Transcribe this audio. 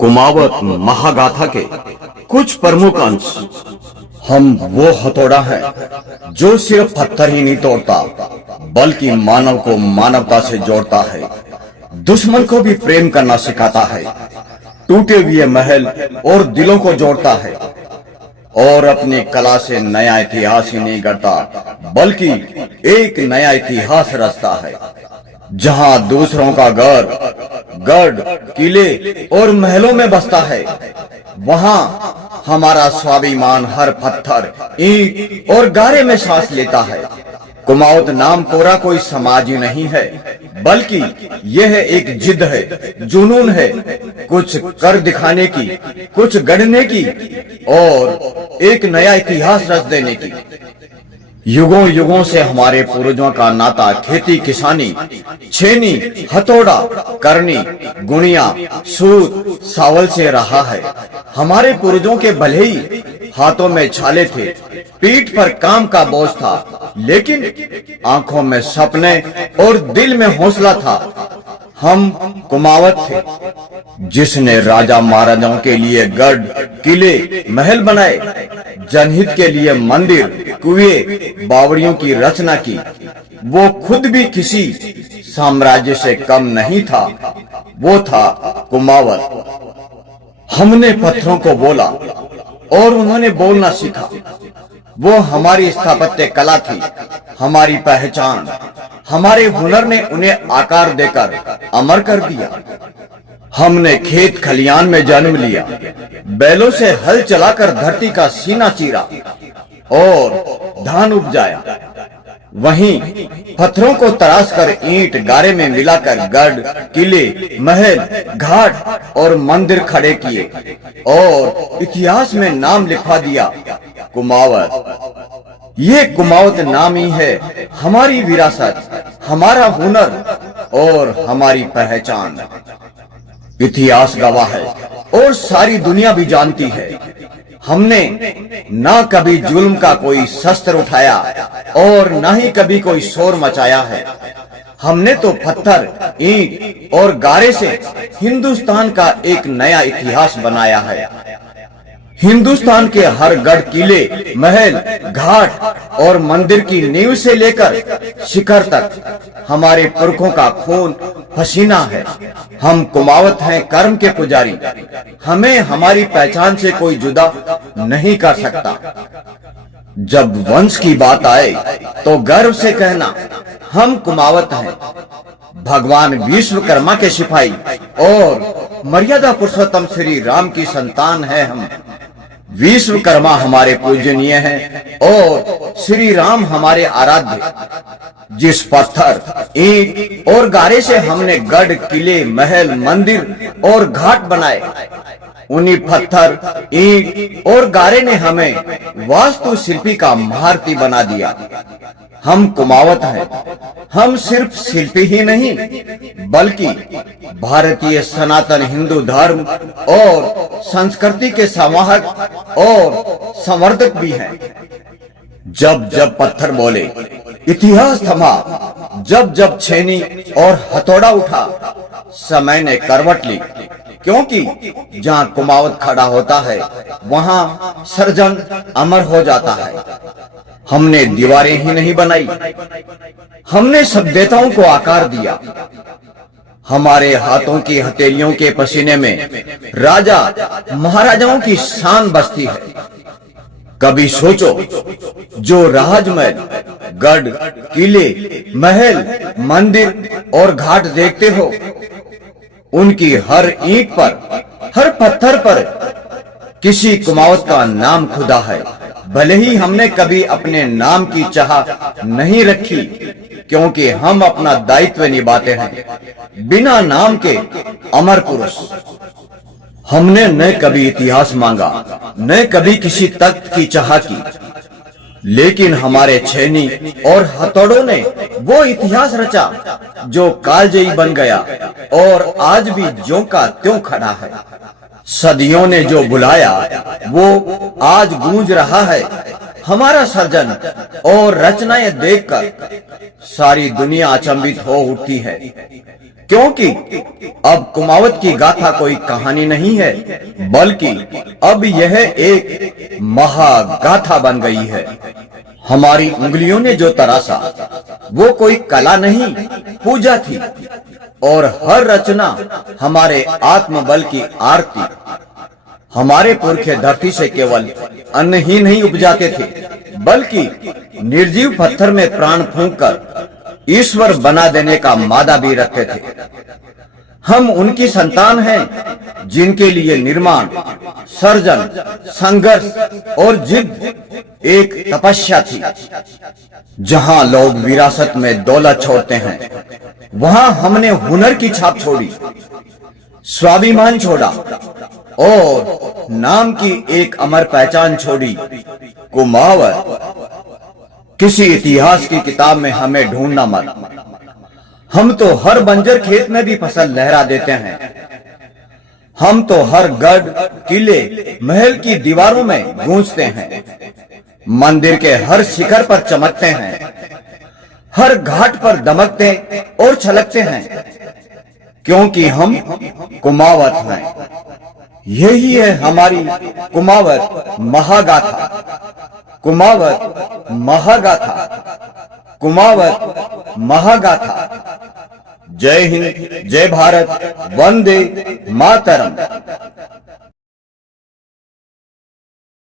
कुमावत महागाथा के कुछ प्रमुख अंश। हम वो हथौड़ा है जो सिर्फ पत्थर ही नहीं तोड़ता बल्कि मानव को मानवता से जोड़ता है, दुश्मन को भी प्रेम करना सिखाता है, टूटे हुए महल और दिलों को जोड़ता है और अपनी कला से नया इतिहास ही नहीं गढ़ता बल्कि एक नया इतिहास रचता है। जहां दूसरों का गढ़ किले और महलों में बसता है, वहां हमारा स्वाभिमान हर पत्थर ईंट और गारे में सांस लेता है। कुमाऊत नाम कोरा कोई समाज ही नहीं है बल्कि यह एक जिद है, जुनून है, कुछ कर दिखाने की, कुछ गढ़ने की और एक नया इतिहास रच देने की। युगों युगों से हमारे पूर्वजों का नाता खेती किसानी, छेनी, हथौड़ा, करनी, गुणिया, सूत, सावल से रहा है। हमारे पूर्वजों के भले ही हाथों में छाले थे, पीठ पर काम का बोझ था, लेकिन आंखों में सपने और दिल में हौसला था। हम कुमावत थे जिसने राजा महाराजाओं के लिए गढ़ किले महल बनाए, जनहित के लिए मंदिर कुएं बावड़ियों की रचना की। वो खुद भी किसी साम्राज्य से कम नहीं था, वो था कुमावत। हमने पत्थरों को बोला और उन्होंने बोलना सीखा। वो हमारी स्थापत्य कला थी, हमारी पहचान। हमारे हुनर ने उन्हें आकार देकर अमर कर दिया। हमने खेत खलियान में जन्म लिया, बैलों से हल चलाकर धरती का सीना चीरा और धान उपजाया। वहीं पत्थरों को तराश कर ईंट गारे में मिलाकर गढ़ किले महल घाट और मंदिर खड़े किए और इतिहास में नाम लिखवा दिया कुमावत। ये कुमावत नाम ही है हमारी विरासत, हमारा हुनर और हमारी पहचान। इतिहास गवाह है और सारी दुनिया भी जानती है, हमने ना कभी जुल्म का कोई शस्त्र उठाया और ना ही कभी कोई शोर मचाया है। हमने तो पत्थर ईंट और गारे से हिंदुस्तान का एक नया इतिहास बनाया है। हिंदुस्तान के हर गढ़ किले महल घाट और मंदिर की नींव से लेकर शिखर तक हमारे पुरखों का खून पसीना है। हम कुमावत हैं कर्म के पुजारी, हमें हमारी पहचान से कोई जुदा नहीं कर सकता। जब वंश की बात आए तो गर्व से कहना हम कुमावत हैं। भगवान विश्वकर्मा के सिपाही और मर्यादा पुरुषोत्तम श्री राम की संतान है हम। विश्वकर्मा हमारे पूजनीय हैं और श्री राम हमारे आराध्य। जिस पत्थर ईंट और गारे से हमने गढ़ किले महल मंदिर और घाट बनाए, उन्हीं पत्थर ईंट और गारे ने हमें वास्तु शिल्पी का महारथी बना दिया। हम कुमावत हैं। हम सिर्फ शिल्पी ही नहीं बल्कि भारतीय सनातन हिंदू धर्म और संस्कृति के संवाहक और संवर्धक भी हैं। जब जब पत्थर बोले इतिहास थमा, जब जब छेनी और हथौड़ा उठा समय ने करवट ली, क्योंकि जहाँ कुमावत खड़ा होता है वहाँ सर्जन अमर हो जाता है। हमने दीवारें ही नहीं बनाई, हमने सभ्यताओं को आकार दिया। हमारे हाथों की हथेलियों के पसीने में राजा महाराजाओं की शान बसती है। कभी सोचो, जो राजमहल गढ़ किले महल मंदिर और घाट देखते हो, उनकी हर ईंट पर हर पत्थर पर किसी कुमावत का नाम खुदा है। भले ही हमने कभी अपने नाम की चाह नहीं रखी, क्योंकि हम अपना दायित्व निभाते हैं बिना नाम के अमर पुरुष। हमने न कभी इतिहास मांगा, न कभी किसी तख्त की चाह की, लेकिन हमारे छेनी और हथौड़ों ने वो इतिहास रचा जो कालजयी बन गया और आज भी ज्यों का त्यों खड़ा है। सदियों ने जो बुलाया वो आज गूंज रहा है। हमारा सर्जन और रचनाएं देखकर सारी दुनिया अचंभित हो उठती है, क्योंकि अब कुमावत की गाथा कोई कहानी नहीं है, बल्कि अब यह एक महागाथा बन गई है। हमारी उंगलियों ने जो तरासा वो कोई कला नहीं, पूजा थी, और हर रचना हमारे आत्मबल की आरती। हमारे पुरखे धरती से केवल अन्न ही नहीं उपजाते थे, बल्कि निर्जीव पत्थर में प्राण फूंककर ईश्वर बना देने का मादा भी रखते थे। हम उनकी संतान हैं, जिनके लिए निर्माण, सर्जन, संघर्ष और जिद एक तपस्या थी। जहां लोग विरासत में दौलत छोड़ते हैं, वहां हमने हुनर की छाप छोड़ी, स्वाभिमान छोड़ा और नाम की एक अमर पहचान छोड़ी, कुमावत। किसी इतिहास की किताब में हमें ढूंढना मत। हम तो हर बंजर खेत में भी फसल लहरा देते हैं। हम तो हर गढ़, किले, महल की दीवारों में गूंजते हैं, मंदिर के हर शिखर पर चमकते हैं, हर घाट पर दमकते और छलकते हैं, क्योंकि हम कुमावत हैं। यही है हमारी कुमावत महागाथा, कुमावत महागाथा, कुमावत महागाथा। जय हिंद, जय भारत, वंदे मातरम।